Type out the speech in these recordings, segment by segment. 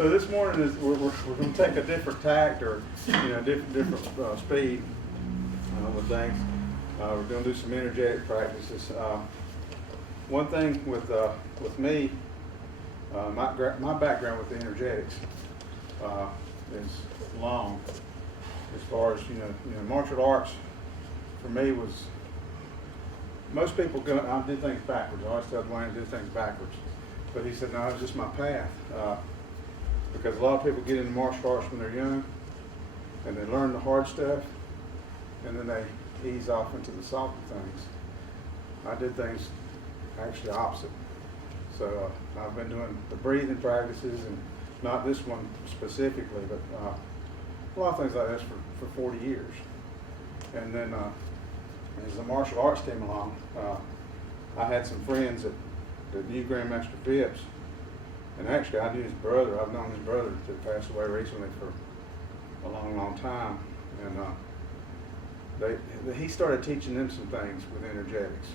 So this morning is we're going to take a different tact, or different speed with things. We're going to do some energetic practices. One thing with me, my background with the energetics is long. As far as martial arts for me was, most people I do things backwards. I always tell Dwayne to do things backwards, but he said no, it's just my path. Because a lot of people get into martial arts when they're young, and they learn the hard stuff, and then they ease off into the softer things. I did things actually opposite. So I've been doing the breathing practices, and not this one specifically, but a lot of things like this for 40 years. And then as the martial arts came along, I had some friends that knew Grandmaster Phipps. And actually, I knew his brother. I've known his brother that passed away recently for a long, long time. And he started teaching them some things with energetics.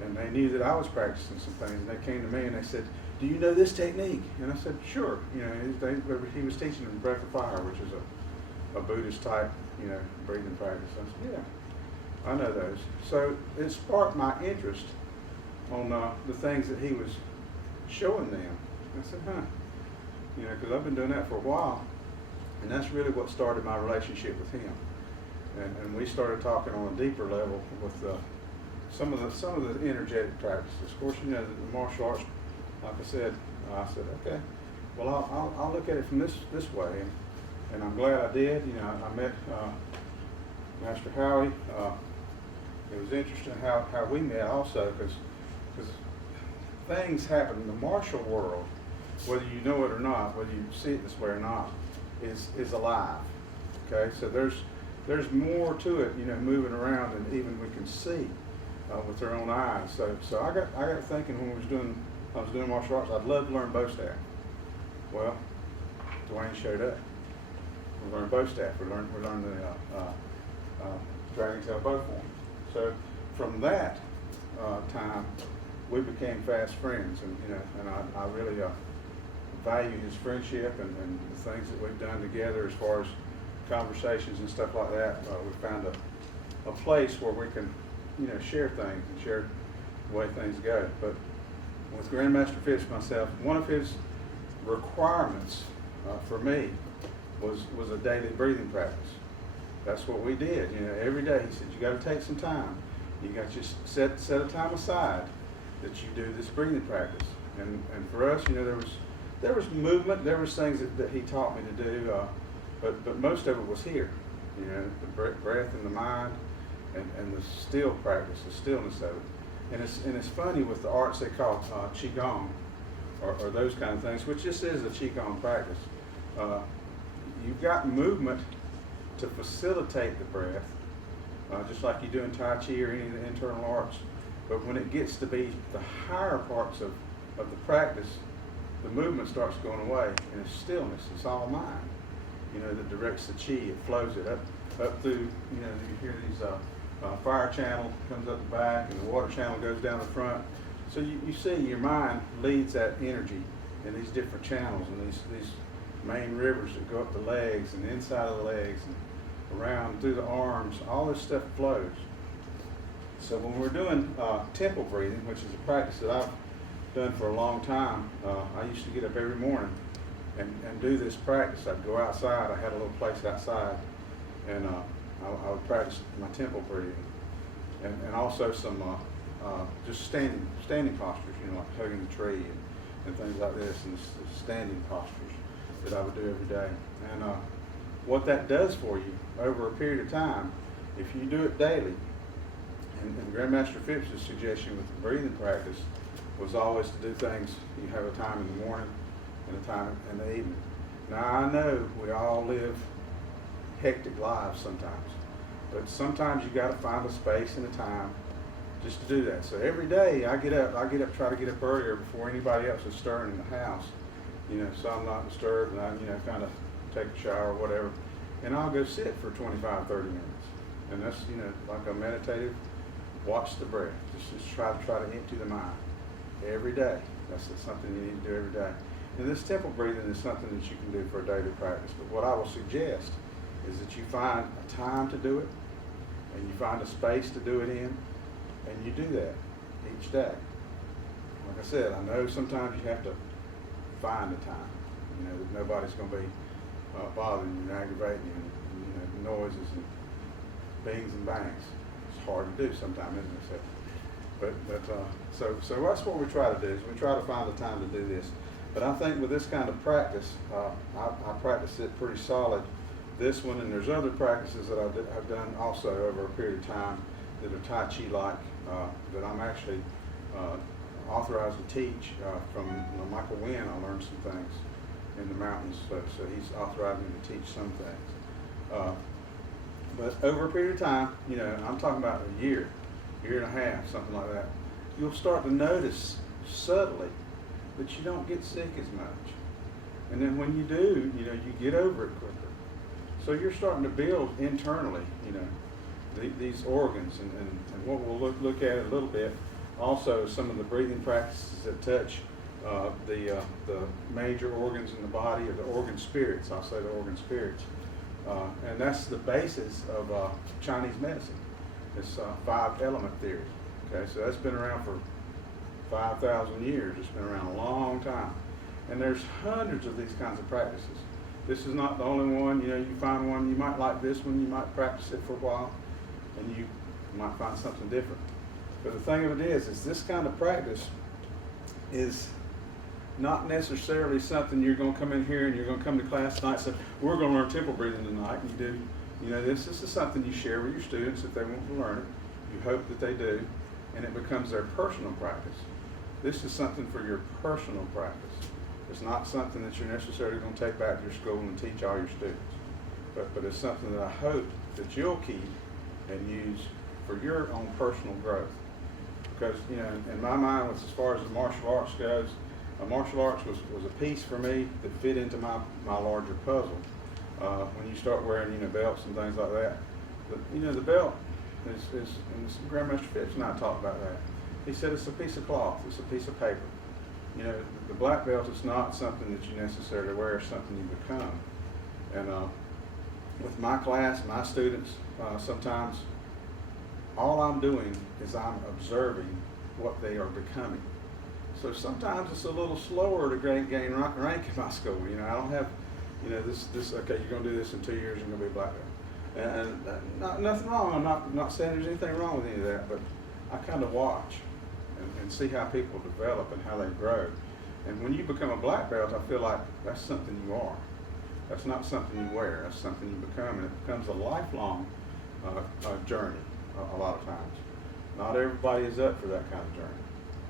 And they knew that I was practicing some things. And they came to me and they said, "Do you know this technique?" And I said, "Sure." He was teaching them Breath of Fire, which is a Buddhist type, breathing practice. I said, "Yeah, I know those." So it sparked my interest on the things that he was showing them. I said, because I've been doing that for a while, and that's really what started my relationship with him. And we started talking on a deeper level with some of the energetic practices. Of course, the martial arts, like I said, okay, well I'll look at it from this way, and I'm glad I did. I met Master Howie. It was interesting how we met also, because things happen in the martial world, whether you know it or not, whether you see it this way or not, is alive. Okay, so there's more to it, moving around than even we can see with our own eyes. So I got thinking when I was doing martial arts, I'd love to learn bow staff. Well, Dwayne showed up. We learned bow staff. We learned the dragon tail bow form. So from that time, we became fast friends, and I really value his friendship and the things that we've done together as far as conversations and stuff like that. We found a place where we can, share things and share the way things go. But with Grandmaster Phipps myself, one of his requirements for me was a daily breathing practice. That's what we did. Every day he said, you got to take some time. You got to just set a time aside that you do this breathing practice. And for us, there was movement, there was things that he taught me to do, but most of it was here. The breath in the mind, and the still practice, the stillness of it. And it's funny with the arts they call Qigong, or those kind of things, which this is a Qigong practice. You've got movement to facilitate the breath, just like you do in Tai Chi or any of the internal arts. But when it gets to be the higher parts of the practice, the movement starts going away, and it's stillness. It's all mind, that directs the chi. It flows it up through, you hear these fire channel comes up the back, and the water channel goes down the front. So you see your mind leads that energy in these different channels, and these main rivers that go up the legs and the inside of the legs and around through the arms. All this stuff flows. So when we're doing temple breathing, which is a practice that I've done for a long time, I used to get up every morning and do this practice. I'd go outside. I had a little place outside, and I would practice my temple breathing, and also some just standing postures, like hugging the tree and things like this, and standing postures that I would do every day. And what that does for you over a period of time, if you do it daily, and Grandmaster Phipps' suggestion with the breathing practice was always to do things, you have a time in the morning and a time in the evening. Now I know we all live hectic lives sometimes, but sometimes you got to find a space and a time just to do that. So every day I get up, try to get up earlier before anybody else is stirring in the house, so I'm not disturbed, and I, kind of take a shower or whatever, and I'll go sit for 25, 30 minutes. And that's, like a meditative, watch the breath. Just try to empty the mind every day. That's something you need to do every day. And this temple breathing is something that you can do for a daily practice. But what I will suggest is that you find a time to do it, and you find a space to do it in, and you do that each day. Like I said, I know sometimes you have to find a time, that nobody's going to be bothering you and aggravating you, and noises and bings and bangs. It's hard to do sometimes, isn't it? So that's what we try to do, is we try to find a time to do this. But I think with this kind of practice, I practice it pretty solid. This one, and there's other practices that I've done also over a period of time that are Tai Chi-like, that I'm actually authorized to teach from Michael Wynn. I learned some things in the mountains, so he's authorized me to teach some things. But over a period of time, I'm talking about a year and a half, something like that, you'll start to notice subtly that you don't get sick as much. And then when you do, you get over it quicker. So you're starting to build internally, these organs, and what we'll look at a little bit. Also, some of the breathing practices that touch the major organs in the body, or the organ spirits. I'll say the organ spirits, and that's the basis of Chinese medicine. It's 5-element theory. Okay, so that's been around for 5,000 years. It's been around a long time, and there's hundreds of these kinds of practices. This is not the only one. You find one you might like. This one you might practice it for a while, and you might find something different. But the thing of it is this kind of practice is not necessarily something you're going to come in here and you're going to come to class tonight and say, we're going to learn temple breathing tonight. And you do, this is something you share with your students if they want to learn it. You hope that they do, and it becomes their personal practice. This is something for your personal practice. It's not something that you're necessarily going to take back to your school and teach all your students. But it's something that I hope that you'll keep and use for your own personal growth. Because, in my mind, as far as the martial arts goes, martial arts was a piece for me that fit into my larger puzzle. When you start wearing, belts and things like that. But, the belt is and Grandmaster Phipps and I talked about that. He said it's a piece of cloth, it's a piece of paper. The black belt is not something that you necessarily wear, it's something you become. And with my class, my students, sometimes all I'm doing is I'm observing what they are becoming. So sometimes it's a little slower to gain rank in my school. I don't have, this okay, you're going to do this in 2 years, you're going to be a black belt. And nothing wrong. I'm not saying there's anything wrong with any of that, but I kind of watch and see how people develop and how they grow. And when you become a black belt, I feel like that's something you are. That's not something you wear. That's something you become, and it becomes a lifelong journey a lot of times. Not everybody is up for that kind of journey.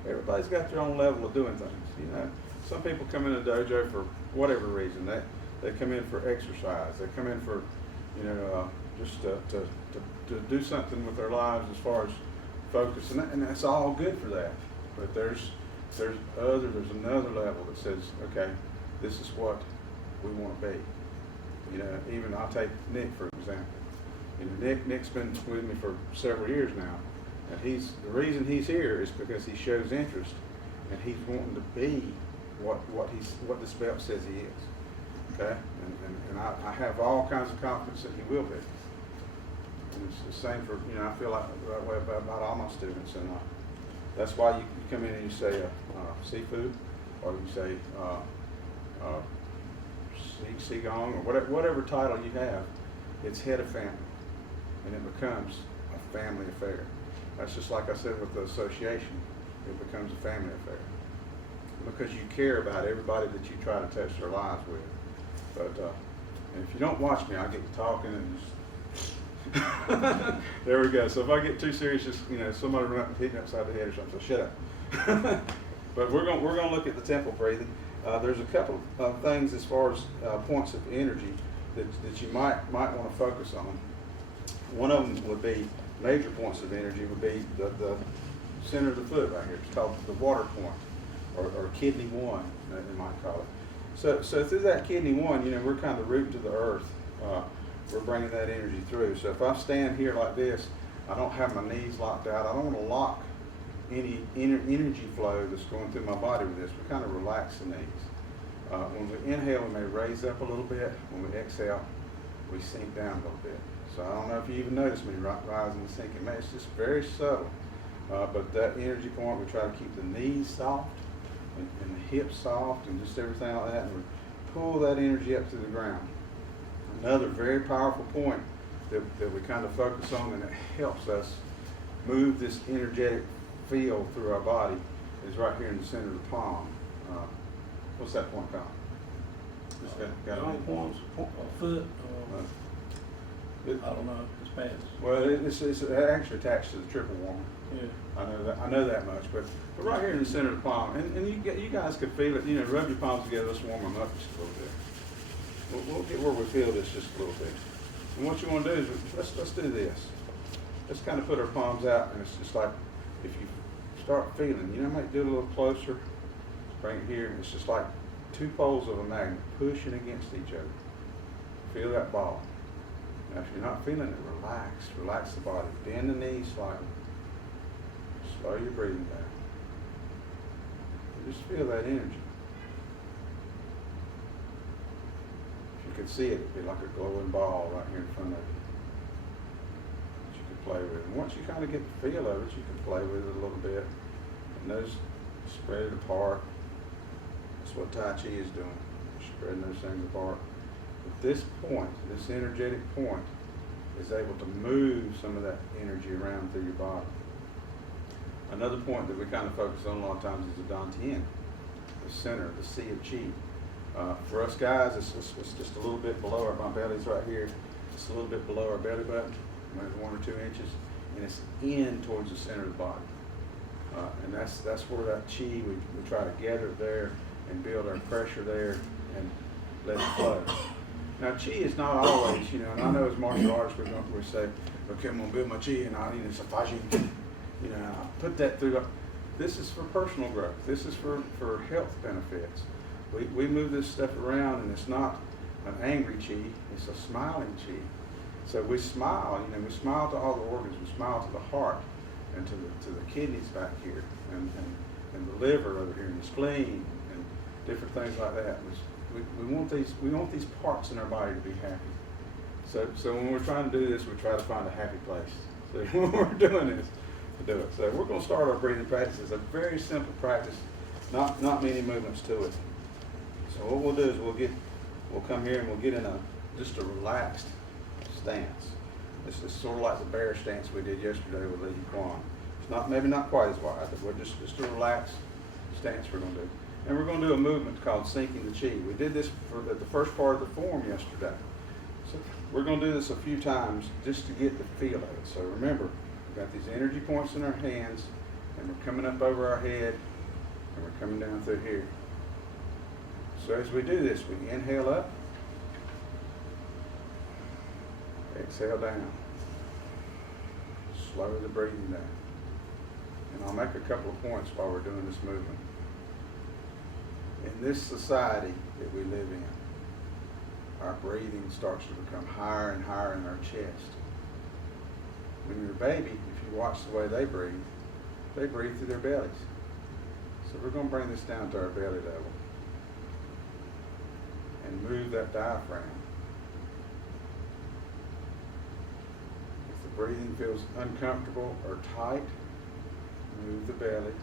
Everybody's got their own level of doing things. Some people come in a dojo for whatever reason. They come in for exercise. They come in for, just to do something with their lives as far as focus, and that's all good for that. But there's another level that says, okay, this is what we want to be. Even I'll take Nick for example. Nick's been with me for several years now, and the reason he's here is because he shows interest, and he's wanting to be what this belt says he is. Okay, and I have all kinds of confidence that he will be. And it's the same for I feel like that way about all my students, and that's why you come in and you say seafood, or you say Qigong, or whatever title you have. It's head of family, and it becomes a family affair. That's just like I said with the association. It becomes a family affair because you care about everybody that you try to touch their lives with. But and if you don't watch me, I get to talking and just there we go. So if I get too serious, just somebody run up and hit me upside the head or something. So shut up. But we're going to look at the temple breathing. There's a couple of things as far as points of energy that you might want to focus on. One of them would be major points of energy would be the center of the foot right here. It's called the water point, or kidney one, they might call it. So through that kidney one, we're kind of rooting to the earth. We're bringing that energy through. So if I stand here like this, I don't have my knees locked out. I don't want to lock any energy flow that's going through my body with this. We kind of relax the knees. When we inhale, we may raise up a little bit. When we exhale, we sink down a little bit. So I don't know if you even notice me rising and sinking. It's just very subtle. But that energy point, we try to keep the knees soft and the hips soft and just everything like that. And we pull that energy up to the ground. Another very powerful point that we kind of focus on, and it helps us move this energetic field through our body, is right here in the center of the palm. What's that point called? Just got it. Points, a foot, I don't know, it's past. Well, it's actually attached to the triple warmer. Yeah. I know that much, but right here in the center of the palm, and you guys could feel it. You know, rub your palms together. Let's warm them up just a little bit. We'll get where we feel this just a little bit. And what you want to do is let's do this. Let's kind of put our palms out, and it's just like if you start feeling. You know, I might do it a little closer. Bring it here, and it's just like two poles of a magnet pushing against each other. Feel that ball. Now, if you're not feeling it, relax. Relax the body. Bend the knees slightly. Slow your breathing down. And just feel that energy. If you could see it, it'd be like a glowing ball right here in front of you that you could play with. And once you kind of get the feel of it, you can play with it a little bit. And those spread it apart. That's what Tai Chi is doing. Spreading those things apart. But this point, this energetic point, is able to move some of that energy around through your body. Another point that we kind of focus on a lot of times is the Dantian, the center, the sea of Chi. For us guys, it's just a little bit below my belly's right here. It's a little bit below our belly button, maybe 1 or 2 inches, and it's in towards the center of the body. And that's where that Chi, we try to gather there and build our pressure there and let it flow. Now, Chi is not always, you know, and I know as martial artists, we say, okay, I'm going to build my Chi, and it's a Fajin, you know, I put that through. This is for personal growth. This is for health benefits. We move this stuff around, and it's not an angry Chi, it's a smiling Chi. So we smile, you know, we smile to all the organs, we smile to the heart, and to the kidneys back here, and the liver over here, and the spleen, and different things like that. We want these parts in our body to be happy. So when we're trying to do this, we try to find a happy place. So when we're doing this, to do it. So we're going to start our breathing practice. It's a very simple practice, not many movements to it. So what we'll do is we'll come here and we'll get in just a relaxed stance. This is sort of like the bear stance we did yesterday with Lee Kwan. It's maybe not quite as wide, but we're just a relaxed stance we're going to do. And we're going to do a movement called sinking the Chi. We did this at the first part of the form yesterday. So we're going to do this a few times just to get the feel of it. So remember, we've got these energy points in our hands, and we're coming up over our head, and we're coming down through here. So as we do this, we inhale up, exhale down, slow the breathing down. And I'll make a couple of points while we're doing this movement. In this society that we live in, our breathing starts to become higher and higher in our chest. When you're a baby, if you watch the way they breathe through their bellies. So we're going to bring this down to our belly level and move that diaphragm. If the breathing feels uncomfortable or tight, move the belly,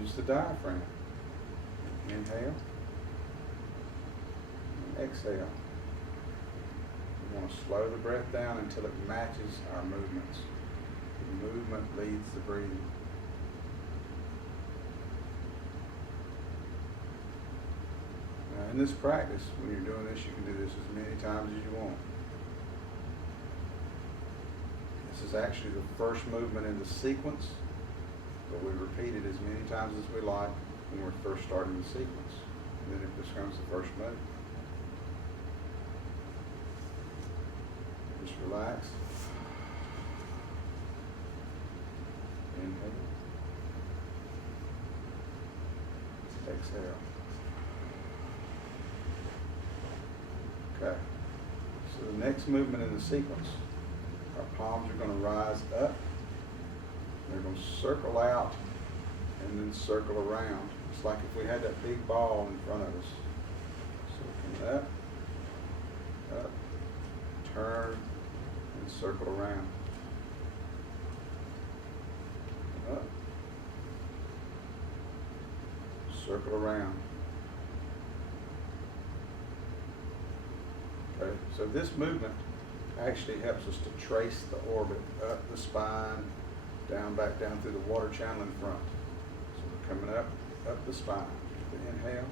use the diaphragm. Inhale and exhale. We want to slow the breath down until it matches our movements. The movement leads the breathing. Now in this practice, when you're doing this, you can do this as many times as you want. This is actually the first movement in the sequence, but we repeat it as many times as we like when we're first starting the sequence. And then it becomes the first move. Just relax. Inhale. Exhale. Okay. So the next movement in the sequence, our palms are going to rise up. They're going to circle out and then circle around. It's like if we had that big ball in front of us up, up, turn, and circle around. Up, circle around. Okay, so this movement actually helps us to trace the orbit up the spine, down, back down through the water channel in front. So we're coming up the spine. The inhale,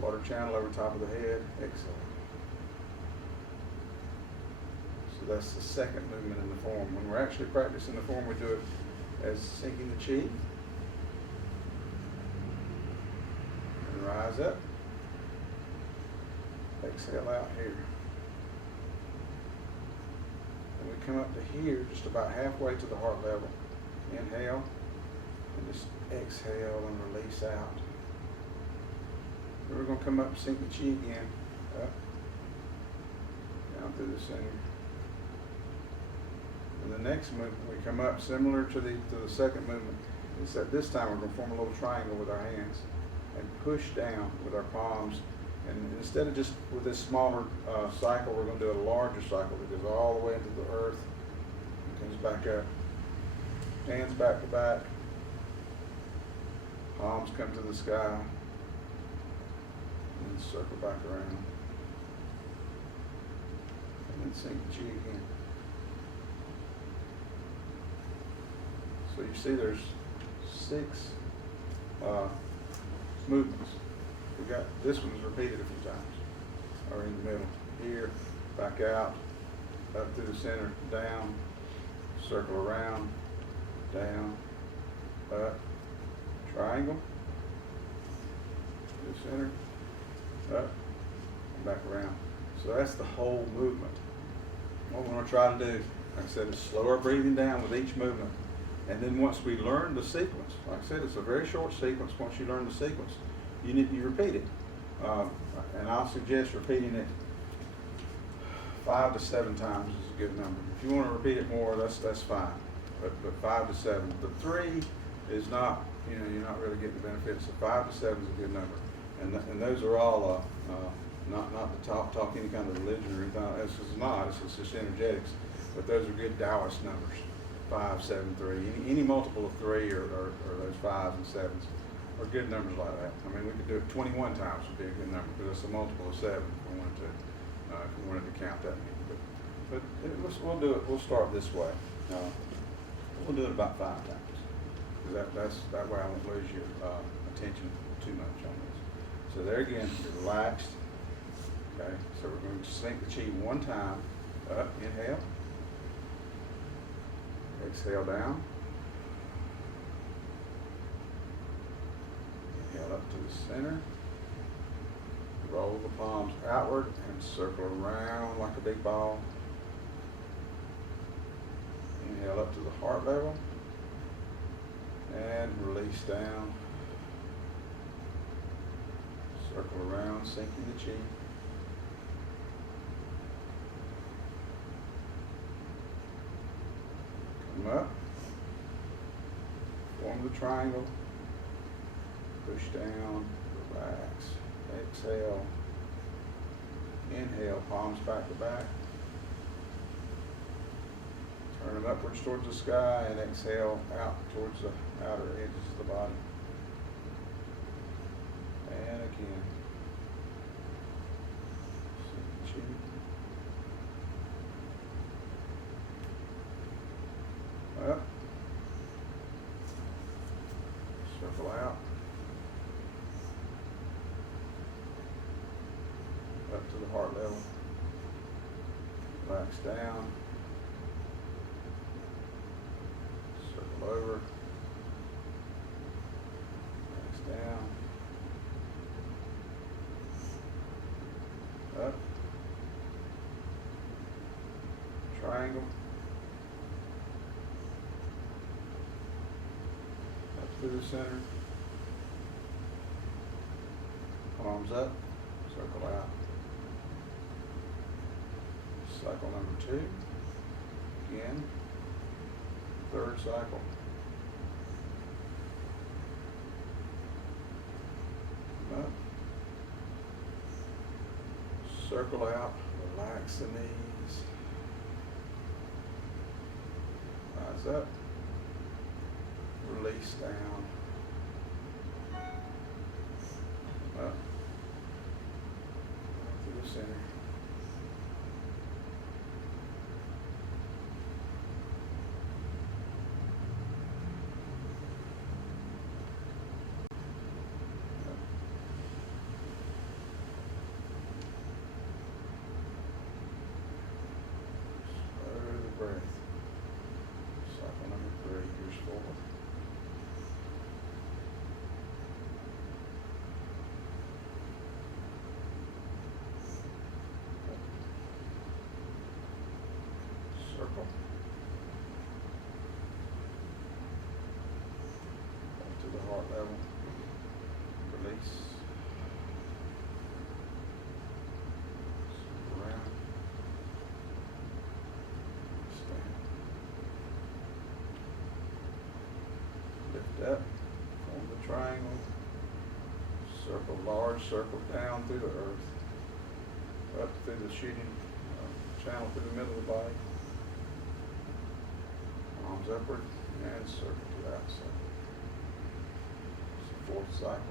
water channel over top of the head, exhale. So that's the second movement in the form. When we're actually practicing the form, we do it as sinking the chi. And rise up. Exhale out here. And we come up to here, just about halfway to the heart level. Inhale, and just exhale and release out. Then we're going to come up and sink the chi again. Up, down through the center. And the next movement, we come up similar to the second movement, except this time we're going to form a little triangle with our hands and push down with our palms. And instead of just with this smaller cycle, we're going to do a larger cycle that goes all the way into the earth and comes back up. Hands back to back. Palms come to the sky. And then circle back around. And then sink the chi again. So you see there's 6 movements. We got this one's repeated a few times. Or in the middle. Here, back out, up through the center, down, circle around, down, up, triangle, to the center, up, and back around. So that's the whole movement. What we're going to try to do, like I said, is slow our breathing down with each movement. And then once we learn the sequence, like I said, it's a very short sequence. Once you learn the sequence, you repeat it. And I'll suggest repeating it 5 to 7 times is a good number. If you want to repeat it more, that's fine. But 5 to 7. The 3 is not, you're not really getting the benefits. So 5 to 7 is a good number. And those are all not to talk any kind of religion or anything. This is not. It's just energetics. But those are good Taoist numbers. 5, 7, 3. Any multiple of 3 or those 5s and 7s are good numbers like that. I mean, we could do it 21 times would be a good number because it's a multiple of 7 if we wanted to count that many. But we'll do it. We'll start this way. We'll do it about 5 times. Because that way I won't lose your attention too much on this. So there again, you're relaxed. Okay. So we're going to sink the chi one time. Up, inhale. Exhale down. Inhale up to the center. Roll the palms outward and circle around like a big ball. Inhale up to the heart level. And release down. Circle around, sinking the chi. Come up. Form the triangle. Push down. Relax. Exhale. Inhale, palms back to back. Turn them upwards towards the sky and exhale out towards the outer edges of the body. And again. Sink the chi. Up. Circle out. Up to the heart level. Relax down. Circle over. Relax down. Up. Triangle. Up through the center. Palms up. Circle out. Cycle number 2. Again. 3rd cycle. Up. Circle out, relax the knees. Rise up, release down, up, to the center. Slow the breath. Cycle number 3, here's 4. Circle. Back to the heart level. Release. Circle around. Stand. Lift up. Form the triangle. Circle large, circle down through the earth. Up through the shooting channel through the middle of the body. Arms upward and circle to the outside. It's the 4th cycle.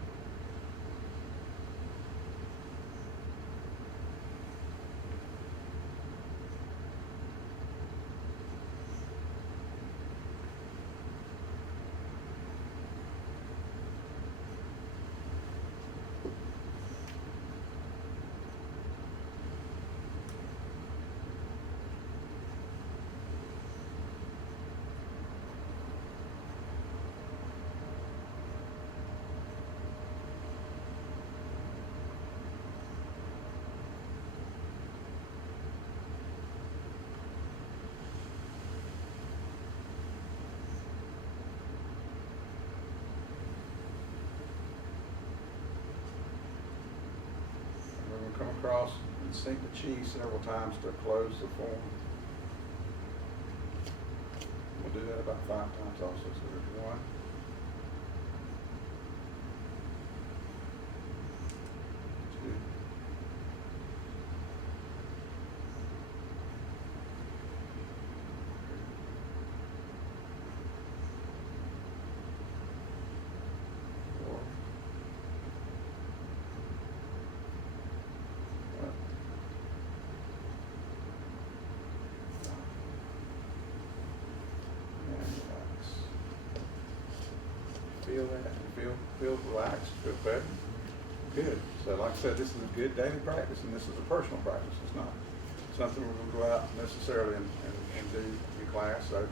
We're going to come across and sink the chi several times to close the form. We'll do that about 5 times also. So there's 1, 2, 4. Feel that? Feel relaxed? Feel better? Good. So like I said, this is a good daily practice, and this is a personal practice. It's not something we're going to go out necessarily and do in class. So,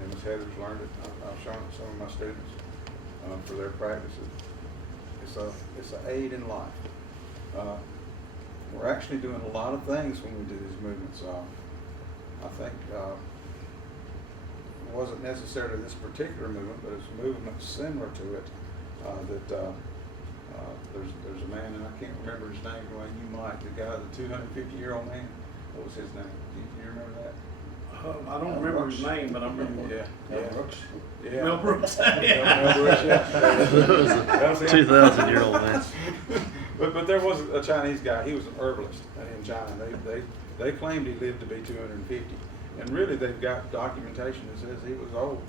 and Ms. Heather's learned it. I've shown it to some of my students for their practices. It's an aid in life. We're actually doing a lot of things when we do these movements. I think it wasn't necessarily this particular movement, but it's a movement similar to it. There's a man, and I can't remember his name. Dwayne, you might. The guy, the 250-year-old man. What was his name? Do you remember that? I don't remember his name, but I remember. Yeah. Brooks. Yeah. Mel Brooks. Mel Brooks, yeah. That was a 2,000-year-old man. But there was a Chinese guy. He was an herbalist in China. They claimed he lived to be 250, and really they've got documentation that says he was old,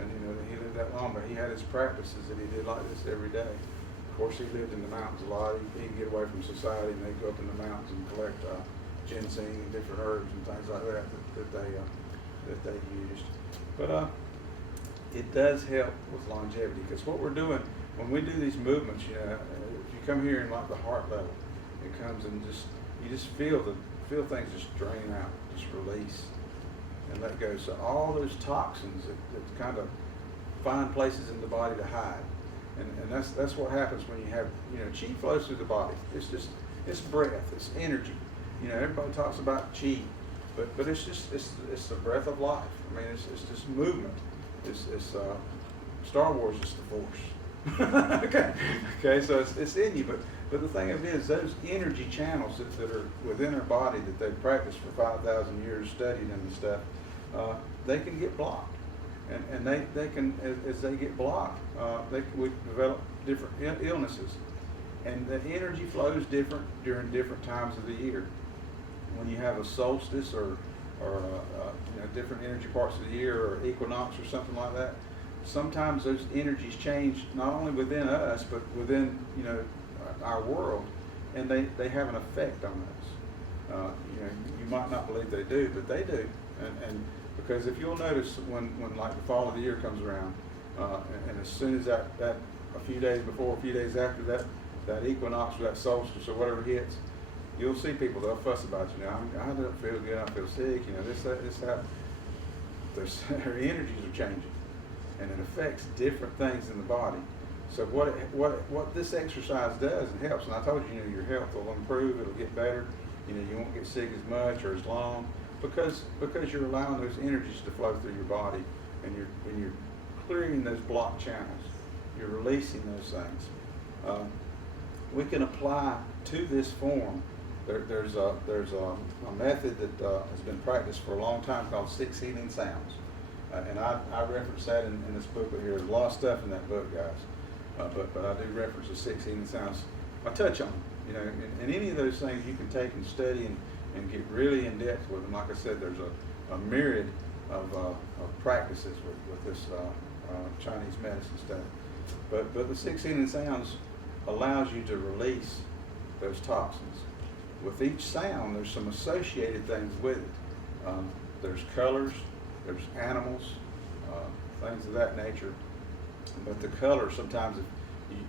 and that he lived that long. But he had his practices that he did like this every day. Of course, he lived in the mountains a lot. He'd get away from society, and they'd go up in the mountains and collect ginseng and different herbs and things like that that they used. But it does help with longevity, because what we're doing when we do these movements, if you come here in like the heart level, it comes and you just feel things just drain out, just release and let go. So all those toxins that kind of find places in the body to hide. And that's what happens when you have, chi flows through the body. It's breath, it's energy. Everybody talks about chi, but it's the breath of life. I mean, it's just movement. It's Star Wars is the Force. Okay, so it's in you. But the thing of it is, those energy channels that are within our body that they've practiced for 5,000 years, studied and stuff, they can get blocked. And they can, as they get blocked, we develop different illnesses. And the energy flows different during different times of the year. When you have a solstice or different energy parts of the year or equinox or something like that, sometimes those energies change not only within us but within our world, and they have an effect on us. You might not believe they do, but they do. And because if you'll notice when like the fall of the year comes around, and as soon as that a few days before, a few days after that equinox or that solstice or whatever hits, you'll see people, they'll fuss about you. I don't feel good, I feel sick, this, that. Their energies are changing, and it affects different things in the body. So what this exercise does, it helps. And I told you, your health will improve, it'll get better. You won't get sick as much or as long because you're allowing those energies to flow through your body, and you're clearing those blocked channels. You're releasing those things. We can apply to this form. There's a method that has been practiced for a long time called 6 healing sounds, and I reference that in this booklet here. There's a lot of stuff in that book, guys, but I do reference the 6 healing sounds. I touch on them, and any of those things you can take and study and get really in depth with them. Like I said, there's a myriad of practices with this Chinese medicine stuff. But the 6 healing sounds allows you to release those toxins. With each sound, there's some associated things with it. There's colors, there's animals, things of that nature. But the colors, sometimes if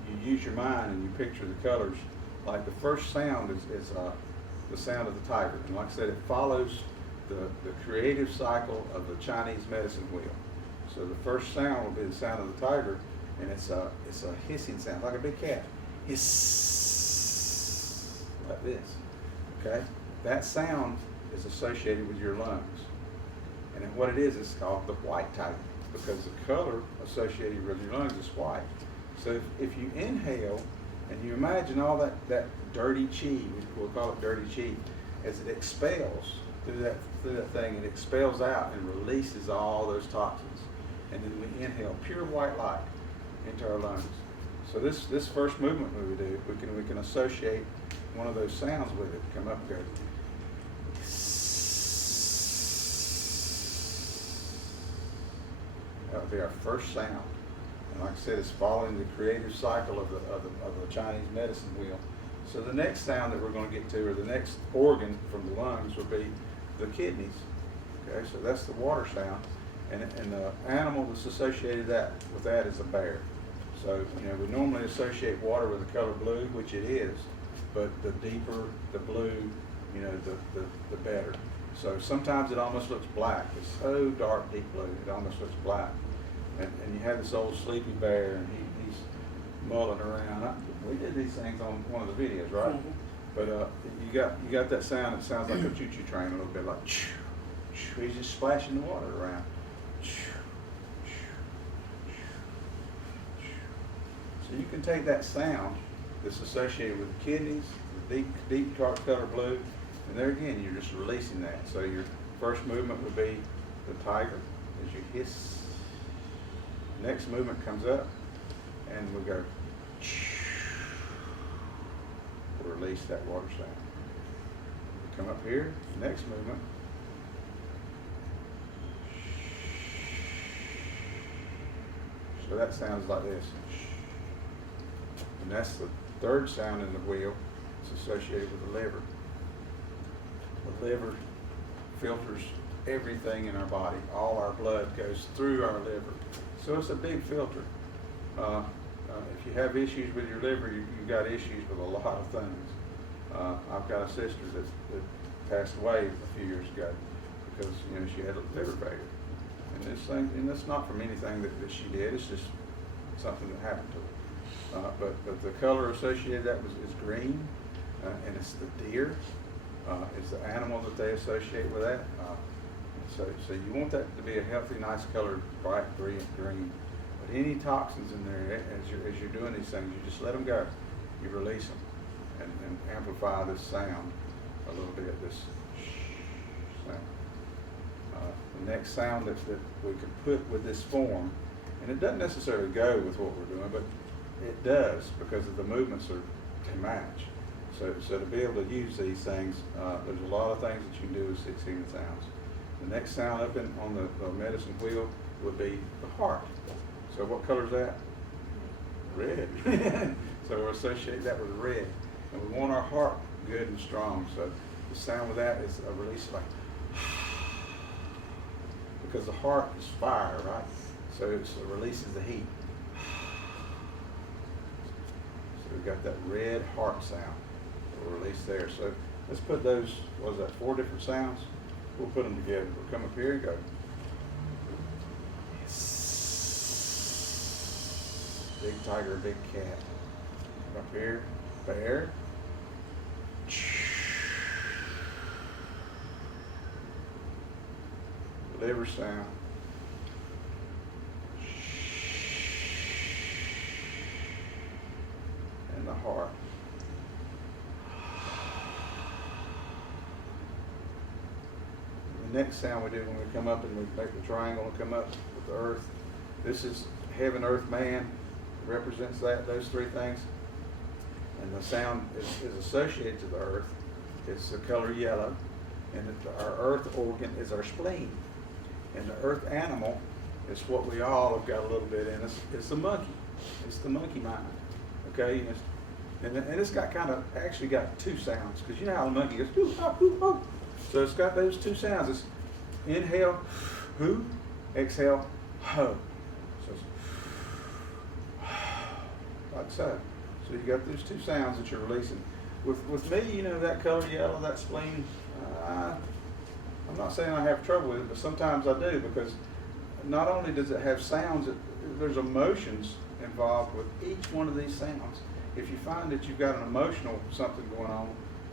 you use your mind and you picture the colors, like the first sound is the sound of the tiger. And like I said, it follows the creative cycle of the Chinese medicine wheel. So the first sound will be the sound of the tiger, and it's a hissing sound, like a big cat. Hiss, like this. Okay? That sound is associated with your lungs. And what it is called the white tiger, because the color associated with your lungs is white. So if you inhale and you imagine all that dirty chi, we'll call it dirty chi, as it expels through that thing, it expels out and releases all those toxins. And then we inhale pure white light into our lungs. So this first movement we do, we can associate one of those sounds with it. Come up and go. That would be our first sound. And like I said, it's following the creative cycle of the Chinese medicine wheel. So the next sound that we're going to get to, or the next organ from the lungs, will be the kidneys. Okay, so that's the water sound. And the animal that's associated with that is a bear. So, we normally associate water with the color blue, which it is, but the deeper the blue, the better. So sometimes it almost looks black. It's so dark, deep blue, it almost looks black. And you have this old sleepy bear, and he's mulling around. We did these things on one of the videos, right? Mm-hmm. But you got that sound. It sounds like a choo-choo train a little bit, like choo, choo. He's just splashing the water around. So you can take that sound that's associated with the kidneys, the deep dark color blue, and there again, you're just releasing that. So your first movement would be the tiger as you hiss. Next movement comes up, and we go. We'll release that water sound. We come up here, next movement. So that sounds like this. And that's the third sound in the wheel. It's associated with the liver. The liver filters everything in our body. All our blood goes through our liver. So it's a big filter. If you have issues with your liver, you've got issues with a lot of things. I've got a sister that passed away a few years ago because she had a liver failure. And that's not from anything that she did. It's just something that happened to her. But the color associated with that is green, and it's the deer. It's the animal that they associate with that. So you want that to be a healthy, nice color, bright green. But any toxins in there, as you're doing these things, you just let them go. You release them and amplify this sound a little bit. This sound. The next sound that we can put with this form, and it doesn't necessarily go with what we're doing, but it does because of the movements are they match. So to be able to use these things, there's a lot of things that you can do with 6 healing sounds. The next sound up on the medicine wheel would be the heart. So what color is that? Red. So we'll associate that with red. And we want our heart good and strong. So the sound with that is a release like, because the heart is fire, right? So it releases the heat. So we've got that red heart sound that we'll release there. So let's put those, what is that, 4 different sounds? We'll put them together. We'll come up here and go. Big tiger, big cat. Up here, bear. Liver sound. And the heart. The next sound we do when we come up and we make the triangle and come up with the earth. This is heaven, earth, man. It represents those 3 things. And the sound is associated to the earth. It's the color yellow. And our earth organ is our spleen. And the earth animal is what we all have got a little bit in us. It's the monkey. It's the monkey mind. Okay? And it's got actually got 2 sounds. Because you know how the monkey goes, ooh, oh, ooh, oh. So it's got those 2 sounds. It's inhale, who, exhale, ho. So it's like so. So you got those 2 sounds that you're releasing. With me, you know, that color yellow, that spleen, I'm not saying I have trouble with it, but sometimes I do, because not only does it have sounds, there's emotions involved with each one of these sounds. If you find that you've got an emotional something going on,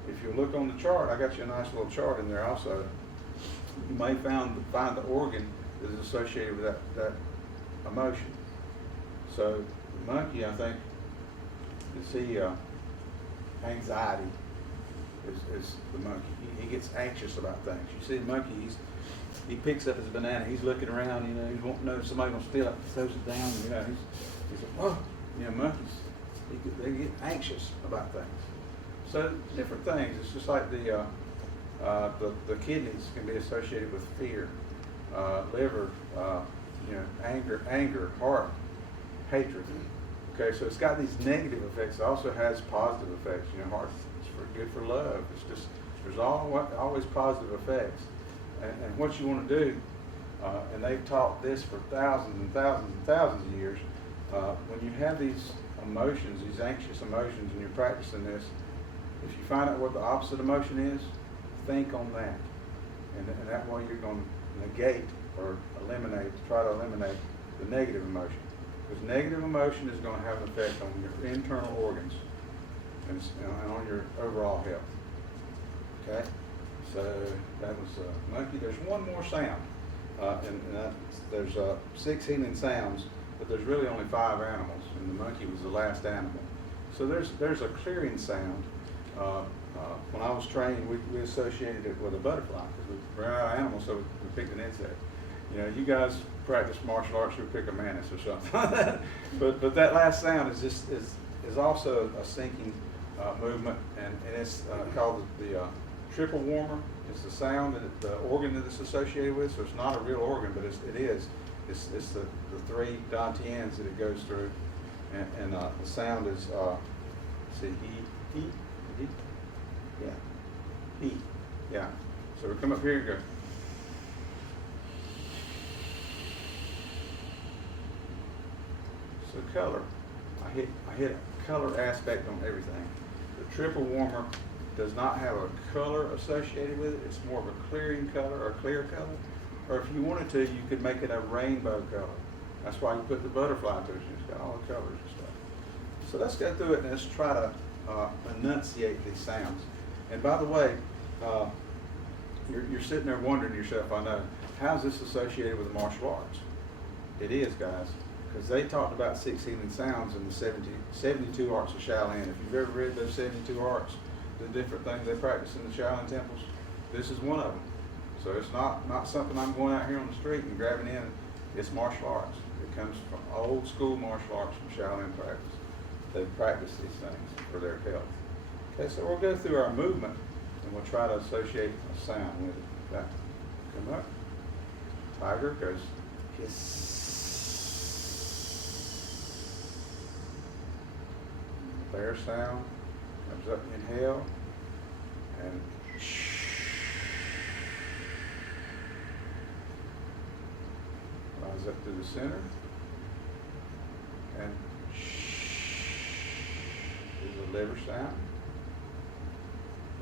if you look on the chart, I got you a nice little chart in there also. You may find the organ that is associated with that emotion. So the monkey, I think, you see, anxiety is the monkey. He gets anxious about things. You see the monkey, he picks up his banana, he's looking around, you know, he won't know if somebody's gonna steal it, throws it down, you know, he's like, oh, you know, monkeys, they get anxious about things. So different things. It's just like the kidneys can be associated with fear, liver, you know, anger, heart, hatred. Okay, so it's got these negative effects. It also has positive effects. You know, heart is good for love. It's just, there's always positive effects. And what you want to do, and they've taught this for thousands and thousands and thousands of years, when you have these emotions, these anxious emotions, and you're practicing this, if you find out what the opposite emotion is, think on that. And that way you're going to negate or try to eliminate the negative emotion. Because negative emotion is going to have an effect on your internal organs and on your overall health. Okay? So that was monkey. There's one more sound. There's 6 healing sounds, but there's really only 5 animals, and the monkey was the last animal. So there's a clearing sound. When I was trained, we associated it with a butterfly, because we ran out of animals, so we picked an insect. You know, you guys practice martial arts, you pick a mantis or something. but that last sound is also a sinking movement, and it's called the triple warmer. It's the sound, the organ that it's associated with. So it's not a real organ, but it is. It's the 3 dantians that it goes through, and the sound is see he, yeah. So we come up here and go. So color, I hit a color aspect on everything. The triple warmer does not have a color associated with it. It's more of a clearing color or clear color. Or if you wanted to, you could make it a rainbow color. That's why you put the butterfly to it. It's got all the colors and stuff. So let's go through it and let's try to enunciate these sounds. And by the way, you're sitting there wondering to yourself, I know, how's this associated with the martial arts? It is, guys, because they talked about 6 healing sounds in the 72 arts of Shaolin. If you've ever read those 72 arts, the different things they practice in the Shaolin temples, this is one of them. So it's not something I'm going out here on the street and grabbing in. It's martial arts. It comes from old school martial arts from Shaolin practice. they practice these things for their health. Okay, so we'll go through our movement and we'll try to associate a sound with it. Okay, come up. Tiger goes hiss. Bear sound comes up, inhale, and rise up to the center, and is the liver sound.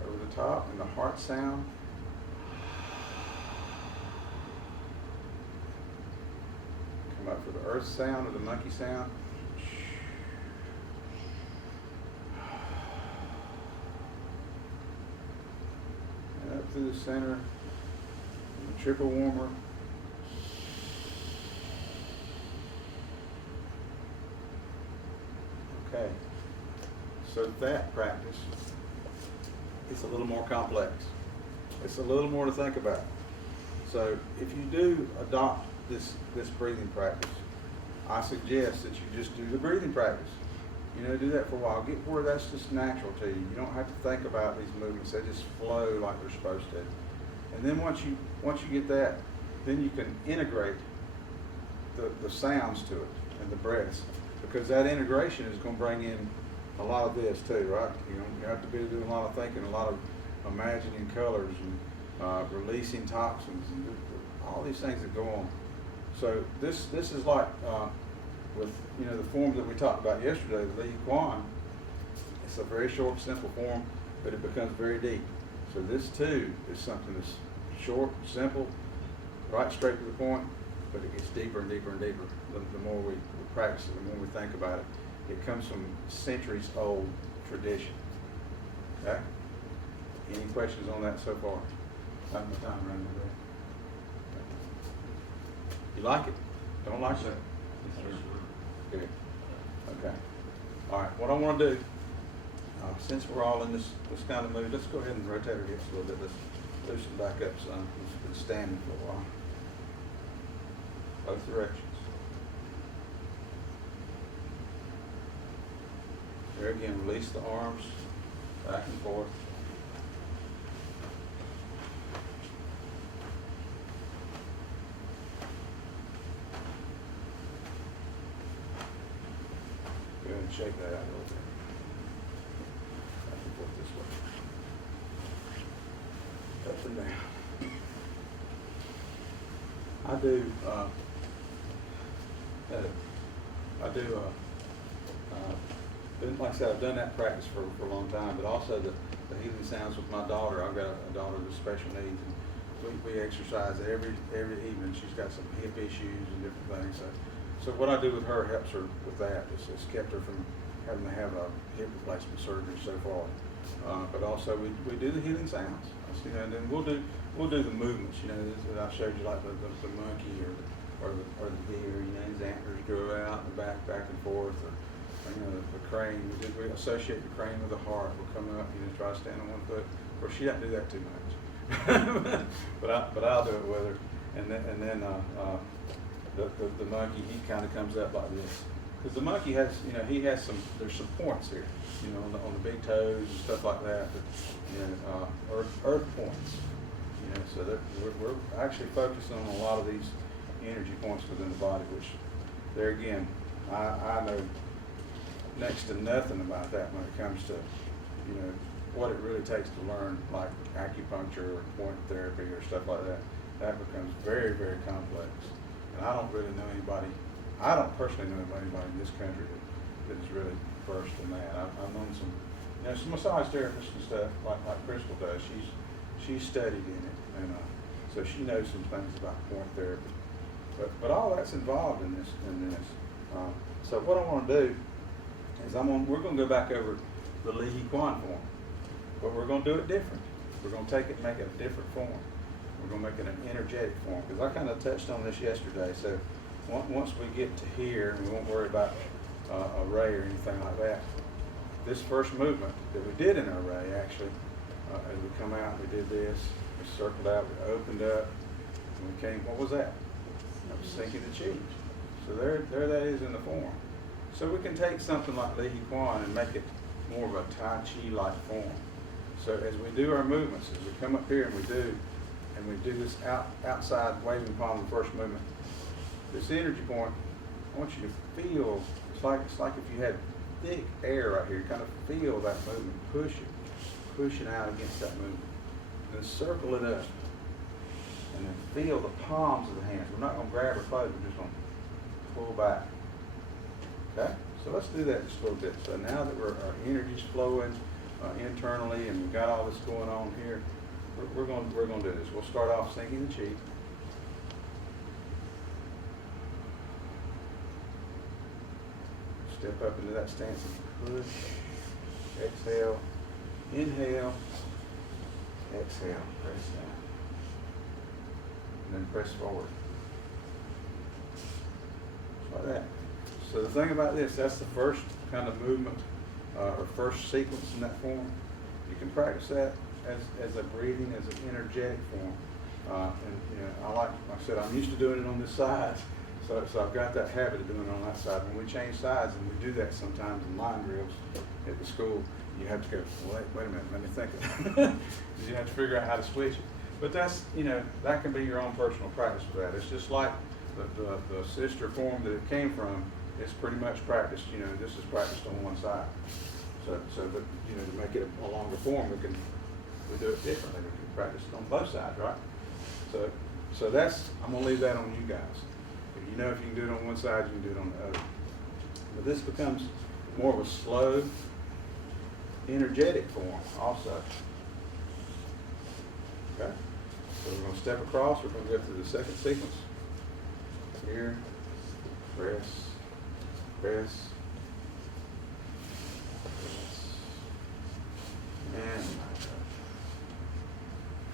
Over the top, and the heart sound. Come up for the earth sound or the monkey sound. And up through the center, and the triple warmer. Okay, so that practice is a little more complex. It's a little more to think about. So if you do adopt this breathing practice, I suggest that you just do the breathing practice. You know, do that for a while. Get where that's just natural to you. You don't have to think about these movements. They just flow like they're supposed to. And then once you get that, then you can integrate the sounds to it and the breaths, because that integration is going to bring in a lot of this too, right? You have to be doing a lot of thinking, a lot of imagining colors and releasing toxins and all these things that go on. So this is like with the form that we talked about yesterday, the Li Quan. It's a very short, simple form, but it becomes very deep. So this too is something that's short, simple, right straight to the point, but it gets deeper and deeper and deeper. The more we practice it, the more we think about it. It comes from centuries old tradition. Okay? Any questions on that so far? How's my time running today? You like it? Don't like it? Good. Okay. All right. What I want to do, since we're all in this kind of mood, let's go ahead and rotate our hips a little bit. Let's loosen back up some. We've been standing for a while. Both directions. There again, release the arms back and forth. Go ahead and shake that out a little bit. Back and forth this way. Up and down. Like I said, I've done that practice for a long time, but also the healing sounds with my daughter. I've got a daughter with special needs, and we exercise every evening. She's got some hip issues and different things. So what I do with her helps her with that. It's kept her from having to have a hip replacement surgery so far. But also we do the healing sounds. And then we'll do the movements. That I showed you, like the monkey or the deer. His antlers grow out and back and forth. Or the crane. We associate the crane with the heart. We'll come up, try to stand on one foot. Of course, she doesn't do that too much, but I'll do it with her. And then the monkey, he kind of comes up like this, because the monkey has, there's some points here, on the big toes and stuff like that. But earth points. So that we're actually focusing on a lot of these energy points within the body, which there again, I know next to nothing about that when it comes to, what it really takes to learn, like acupuncture or point therapy or stuff like that. That becomes very, very complex. And I don't personally know anybody in this country that is really versed in that. I've known some massage therapists and stuff, like Crystal does. She's studied in it, and so she knows some things about point therapy. But all that's involved in this. So what I want to do is we're going to go back over the Li Quan form, but we're going to do it different. We're going to take it and make it a different form. We're going to make it an energetic form, because I kind of touched on this yesterday. So once we get to here, and we won't worry about a ray or anything like that. This first movement that we did in our ray, actually, as we come out, we did this. We circled out, we opened up, and we came. What was that? That was sinking the chi. So there that is in the form. So we can take something like Li Kuan and make it more of a Tai Chi-like form. So as we do our movements, as we come up here and we do this outside waving palm, the first movement, this energy point, I want you to feel, it's like if you had thick air right here, kind of feel that movement, push it out against that movement. Then circle it up. And then feel the palms of the hands. We're not going to grab or close, we're just going to pull back. Okay? So let's do that just a little bit. So now that our energy's flowing internally and we've got all this going on here, we're going to do this. We'll start off sinking the chi. Step up into that stance and push. Exhale. Inhale. Exhale. Press down. And then press forward. Just like that. So the thing about this, that's the first kind of movement or first sequence in that form. You can practice that as a breathing, as an energetic form. And you know, like I said, I'm used to doing it on this side. So I've got that habit of doing it on that side. When we change sides, and we do that sometimes in line drills at the school, you have to go, wait a minute, let me think. Because you have to figure out how to switch it. But that's, you know, that can be your own personal practice for that. It's just like the sister form that it came from. It's pretty much practiced, you know, this is practiced on one side. So but, you know, to make it a longer form, we do it differently. We can practice it on both sides, right? So that's, I'm gonna leave that on you guys. If you know if you can do it on one side, you can do it on the other. But this becomes more of a slow, energetic form also. Okay? So we're gonna step across, we're gonna go through the second sequence. Here, press, and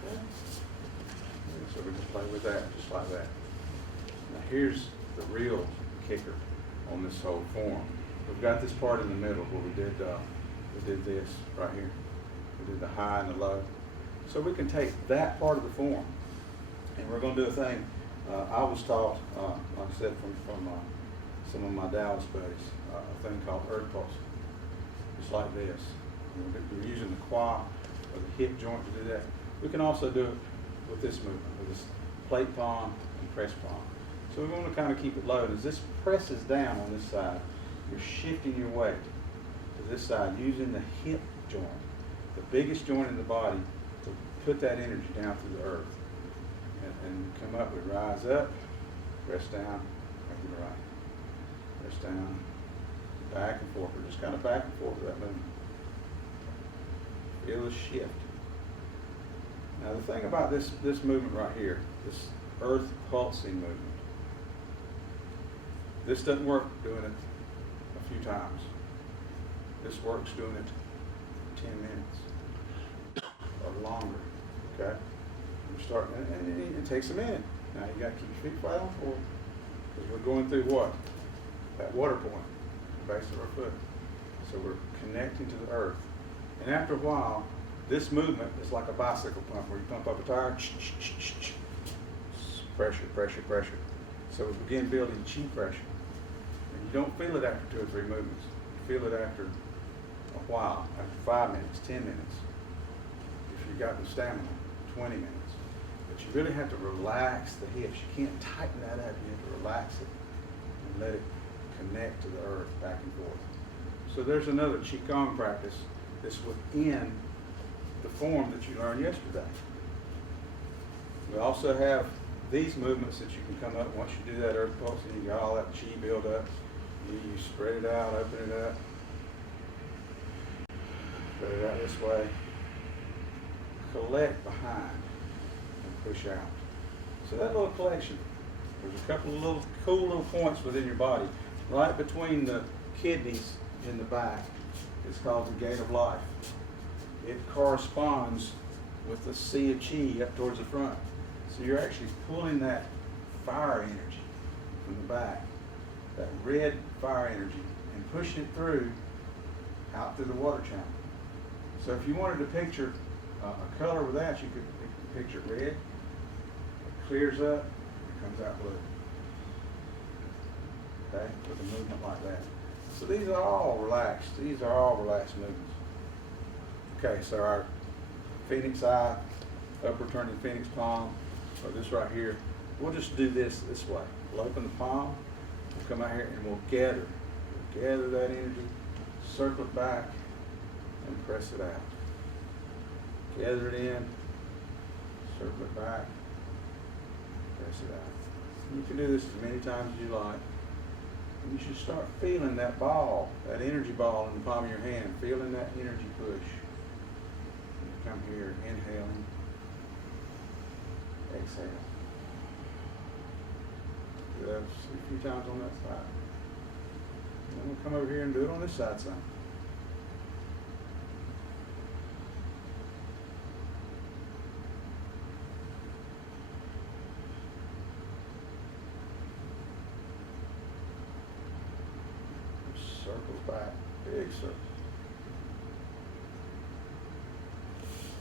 okay. So we can play with that just like that. Now here's the real kicker on this whole form. We've got this part in the middle where we did this right here. We did the high and the low. So we can take that part of the form, and we're going to do a thing. I was taught, like I said, from some of my Dallas buddies, a thing called earth pulse. Just like this. We're using the quad or the hip joint to do that. We can also do it with this movement, with this plate palm and press palm. So we want to kind of keep it low. As this presses down on this side, you're shifting your weight to this side using the hip joint, the biggest joint in the body, to put that energy down through the earth. And come up, we rise up, press down, back to the right. Press down, back and forth. We're just kind of back and forth with that movement. Feel the shift. Now the thing about this movement right here, this earth pulsing movement, this doesn't work doing it a few times. This works doing it 10 minutes or longer, okay? We're starting, and it takes a minute. Now you got to keep your feet flat on the floor because we're going through what? That water point, the base of our foot. So we're connecting to the earth. And after a while, this movement is like a bicycle pump where you pump up a tire, pressure, pressure, pressure. So we begin building chi pressure. And you don't feel it after 2 or 3 movements. You feel it after a while, after 5 minutes, 10 minutes. If you've got the stamina, 20 minutes. But you really have to relax the hips. You can't tighten that up. You have to relax it and let it connect to the earth back and forth. So there's another Qigong practice that's within the form that you learned yesterday. We also have these movements that you can come up once you do that earth pulse and you got all that chi build up. You spread it out, open it up. Spread it out this way. Collect behind and push out. So that little collection, there's a couple of little cool little points within your body. Right between the kidneys in the back. It's called the gate of life. It corresponds with the sea of chi up towards the front. So you're actually pulling that fire energy from the back, that red fire energy, and pushing it through, out through the water channel. So if you wanted to picture a color with that, you could picture red. It clears up, it comes out blue. Okay, with a movement like that. So these are all relaxed. These are all relaxed movements. Okay, so our Phoenix eye, upper turning Phoenix palm, or this right here, we'll just do this way. We'll open the palm, we'll come out here and we'll gather. We'll gather that energy, circle it back, and press it out. Gather it in, circle it back, press it out. You can do this as many times as you like. And you should start feeling that ball, that energy ball in the palm of your hand, feeling that energy push. You come here, inhaling, exhale. Do that a few times on that side. And then we'll come over here and do it on this side some. Circles back, big circle.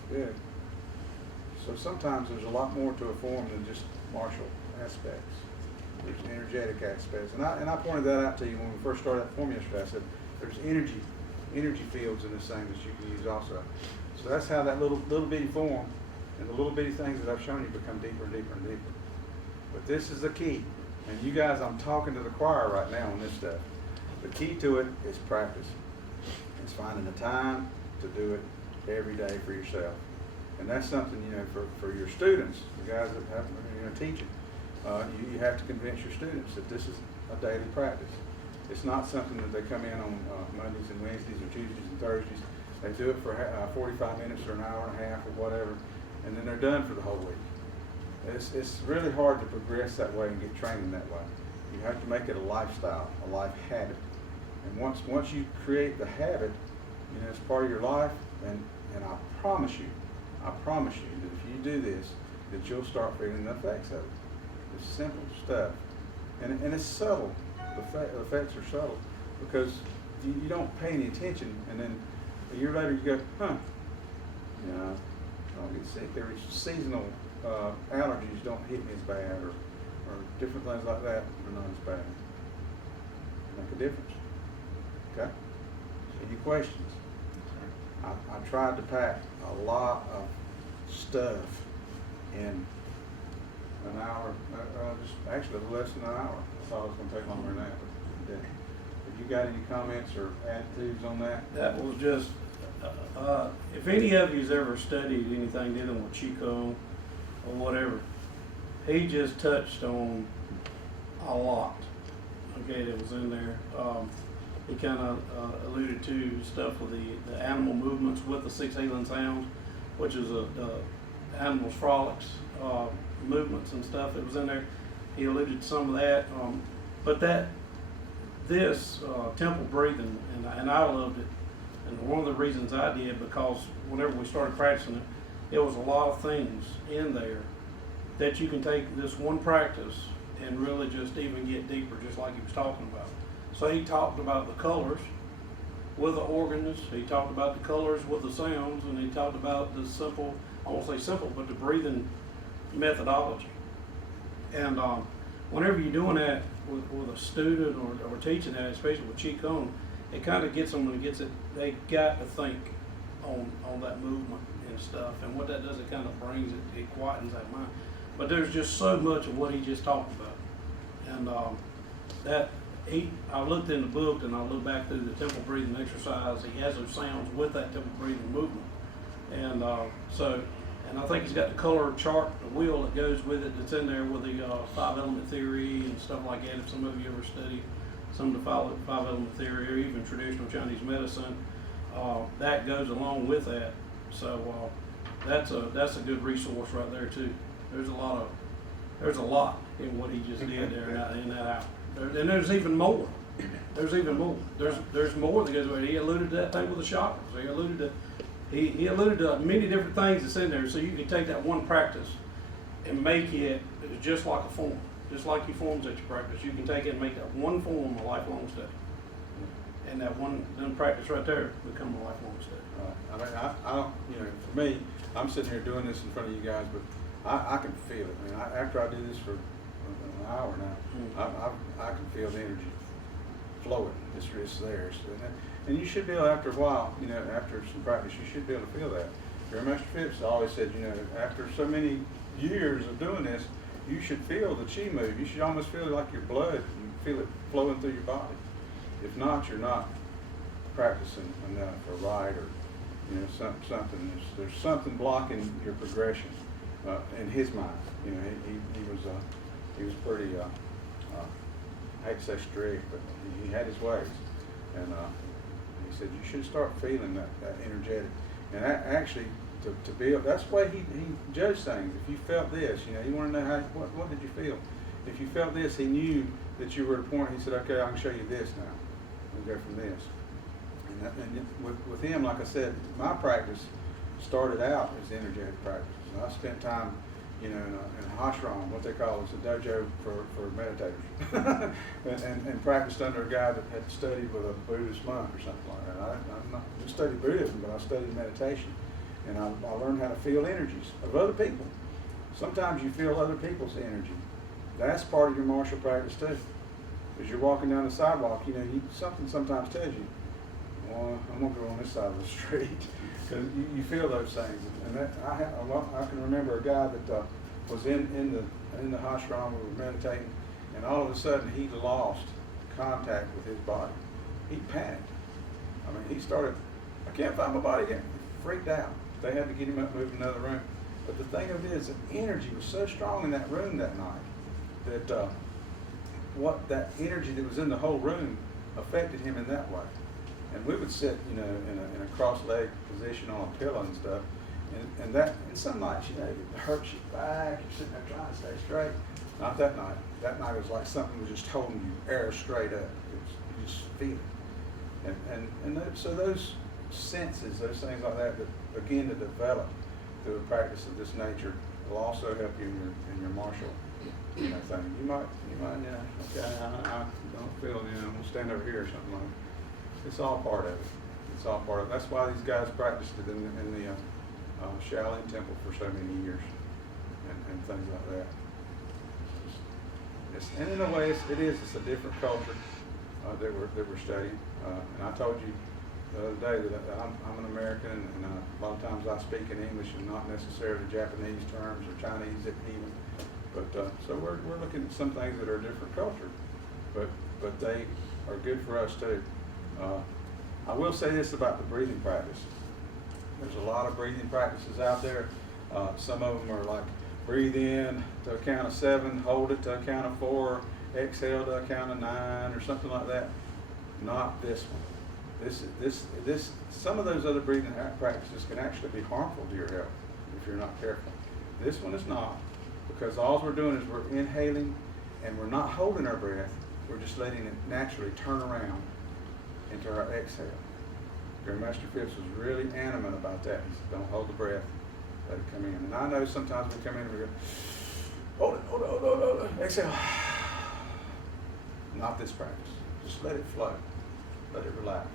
Good. So sometimes there's a lot more to a form than just martial aspects. There's energetic aspects. And I pointed that out to you when we first started that form yesterday. I said there's energy fields in this thing that you can use also. So that's how that little bitty form and the little bitty things that I've shown you become deeper and deeper and deeper. But this is the key. And you guys, I'm talking to the choir right now on this stuff. The key to it is practice. It's finding the time to do it every day for yourself. And that's something, for your students, the guys that have, teaching, you have to convince your students that this is a daily practice. It's not something that they come in on Mondays and Wednesdays or Tuesdays and Thursdays. They do it for 45 minutes or an hour and a half or whatever, and then they're done for the whole week. It's really hard to progress that way and get training that way. You have to make it a lifestyle, a life habit. And once you create the habit, it's part of your life, and I promise you that if you do this, that you'll start feeling the effects of it. It's simple stuff. And it's subtle. The effects are subtle because you don't pay any attention, and then a year later you go, I don't get sick. There is seasonal allergies don't hit me as bad, or different things like that are not as bad. Make a difference. Okay? Any questions? I tried to pack a lot of stuff in an hour, just actually a little less than an hour. I thought it was going to take longer than that, but it didn't. Have you got any comments or attitudes on that? That was just, if any of you's ever studied anything dealing with Qigong or whatever, he just touched on a lot, okay, that was in there. He kind of alluded to stuff with the animal movements with the 6 healing sounds, which is animals frolics, movements and stuff that was in there. He alluded to some of that, but this temple breathing, and I loved it. And one of the reasons I did, because whenever we started practicing it, there was a lot of things in there that you can take this one practice and really just even get deeper, just like he was talking about. So he talked about the colors with the organs, he talked about the colors with the sounds, and he talked about the simple, I won't say simple, but the breathing methodology. And whenever you're doing that with a student or teaching that, especially with Qigong, it kind of gets them, they got to think on that movement and stuff. And what that does, it kind of brings it quietens that mind. But there's just so much of what he just talked about. And I looked in the book and I looked back through the temple breathing exercise. He has those sounds with that temple breathing movement. And and I think he's got the color chart, the wheel that goes with it that's in there with the 5-element theory and stuff like that. If some of you ever studied some of the 5-element theory or even traditional Chinese medicine, that goes along with that. So that's a good resource right there too. There's a lot in what he just did there in that hour. And there's even more. There's more that goes with it. He alluded to that thing with the chakras. He alluded to many different things that's in there. So you can take that one practice and make it just like a form, just like your forms that you practice. You can take it and make that one form a lifelong study, and that one practice right there become a lifelong study. I mean, I don't, for me, I'm sitting here doing this in front of you guys, but I can feel it. I mean, after I do this for an hour now, I can feel the energy flowing. it's theirs. And you should be able, after a while, you know, after some practice, you should be able to feel that. Grandmaster Phipps always said, you know, after so many years of doing this, you should feel the chi move. You should almost feel it like your blood. You feel it flowing through your body. If not, you're not practicing enough or right, or you know, something. There's something blocking your progression in his mind. You know, he was pretty. I hate to say strict, but he had his ways, and he said you should start feeling that energetic, and actually to build. That's the way he judged things. If you felt this, you know, you want to know what did you feel? If you felt this, he knew that you were at a point. He said, okay, I can show you this now. We'll go from this. And with him, like I said, my practice started out as energetic practice. And I spent time, you know, in a ashram, what they call it's a dojo for meditators, and practiced under a guy that had studied with a Buddhist monk or something like that. I didn't study Buddhism, but I studied meditation, and I learned how to feel energies of other people. Sometimes you feel other people's energy. That's part of your martial practice too. As you're walking down the sidewalk, you know, something sometimes tells you, well, I'm gonna go on this side of the street, because you feel those things. And I can remember a guy that was in the ashram. We were meditating, and all of a sudden he lost contact with his body. He panicked. I mean, he started, I can't find my body again. He freaked out. They had to get him up, move to another room. But the thing of it is, the energy was so strong in that room that night that that energy that was in the whole room affected him in that way. And we would sit, you know, in a cross-legged position on a pillow and stuff, and some nights, you know, it hurts your back. You're sitting there trying to stay straight. Not that night. That night was like something was just holding you air straight up. You just feel it. So those senses, those things like that begin to develop through a practice of this nature will also help you in your martial, you know, thing. You might, you know, okay, I don't feel, you know, I'm gonna stand over here or something like that. It's all part of it. It's all part of it. That's why these guys practiced it in the Shaolin Temple for so many years, and things like that. And in a way, it's a different culture that we're studying. And I told you the other day that I'm an American, and a lot of times I speak in English and not necessarily Japanese terms or Chinese even. But so we're looking at some things that are a different culture, but they are good for us too. I will say this about the breathing practice. There's a lot of breathing practices out there. Some of them are like breathe in to a count of 7, hold it to a count of 4, exhale to a count of 9, or something like that. Not this one. This some of those other breathing practices can actually be harmful to your health if you're not careful. This one is not, because all we're doing is we're inhaling and we're not holding our breath. We're just letting it naturally turn around into our exhale. Grandmaster Phipps was really animate about that. He said, don't hold the breath, let it come in. And I know sometimes we come in and we go, hold it, exhale. Not this practice. Just let it flow. Let it relax.